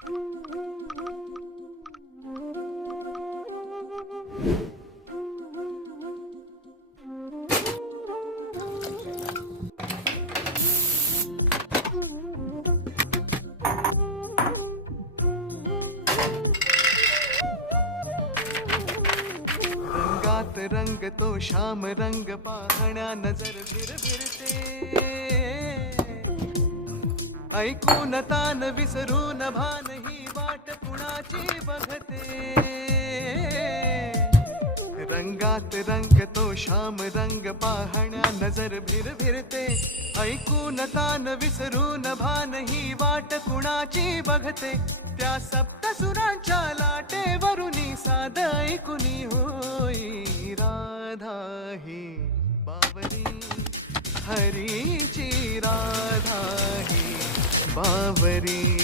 रंगात रंग तो श्याम रंग पाहण्या नजर भिरभिरते, ऐकून तान विसरून भान ही वाट कुणाची बघते. रंगात रंग तो श्याम रंग पाहण्या नजर भिरभिरते, ऐकून तान विसरून भान ही वाट कुणाची बघते. त्या सप्तसुरांच्या लाटेवरुनी साध ऐकुनी होई राधा ही बावरी, हरीची राधा ही बावरी.